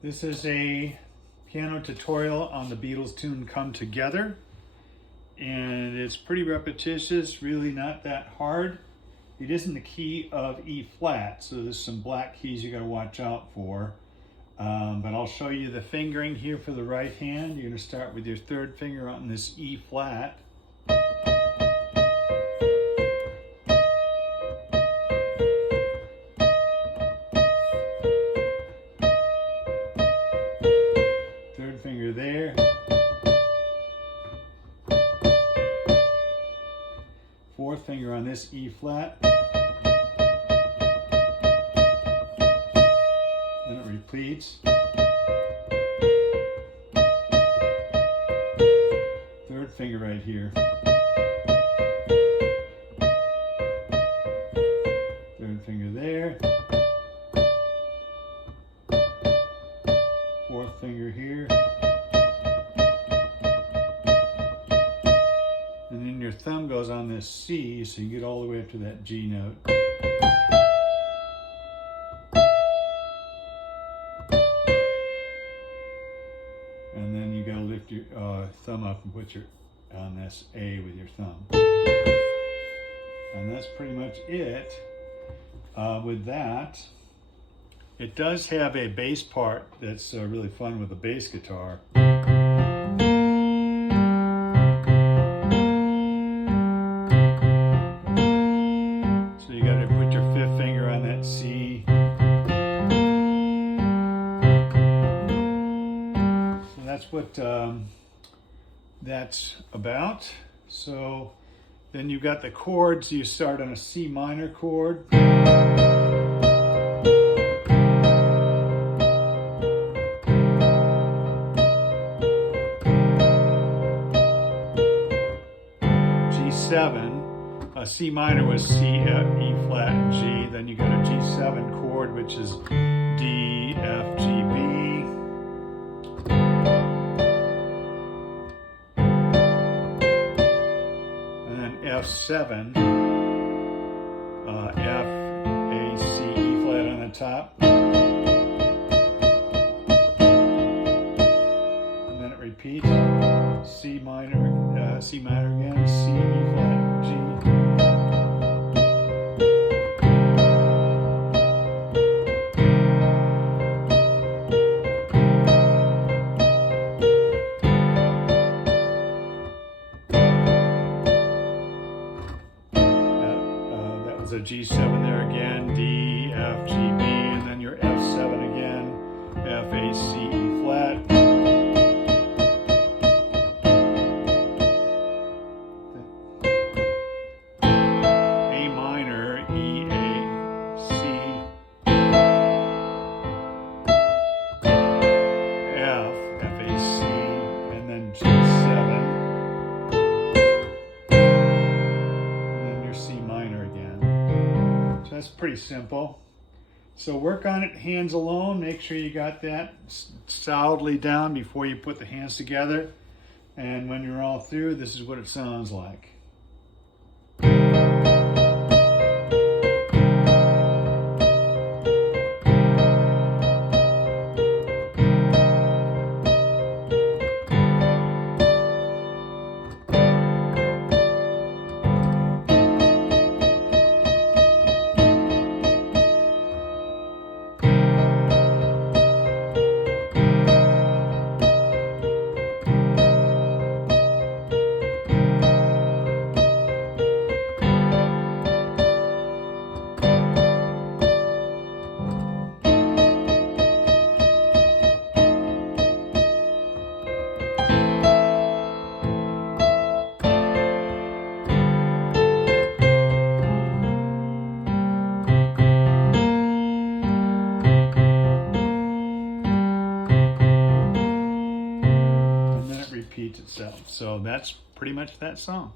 This is a piano tutorial on the Beatles tune Come Together, and it's pretty repetitious, really not that hard. It is in the key of E flat, so there's some black keys you got to watch out for. But I'll show you the fingering here for the right hand. You're going to start with your third finger on this E flat. Third finger there. Fourth finger on this E flat. Then it repeats. Third finger right here. Third finger there. Fourth finger here. And then your thumb goes on this C, so you get all the way up to that G note. And then you gotta lift your thumb up and put your on this A with your thumb. And that's pretty much it with that. It does have a bass part that's really fun with a bass guitar. So you gotta put your fifth finger on that C. So that's what that's about. So then you've got the chords. You start on a C minor chord. G7. C minor was C, F, E flat, and G. Then you got a G7 chord, which is D, F, G, B. And then F7, F, A, C, E flat on the top. And then it repeats. C minor again, C, E flat, G. That was a G7 there again, D, F, G, B, and then your F7 again, F, A, C, E flat. That's pretty simple. So work on it hands alone. Make sure you got that solidly down before you put the hands together. And when you're all through, this is what it sounds like. Repeats itself. So that's pretty much that song.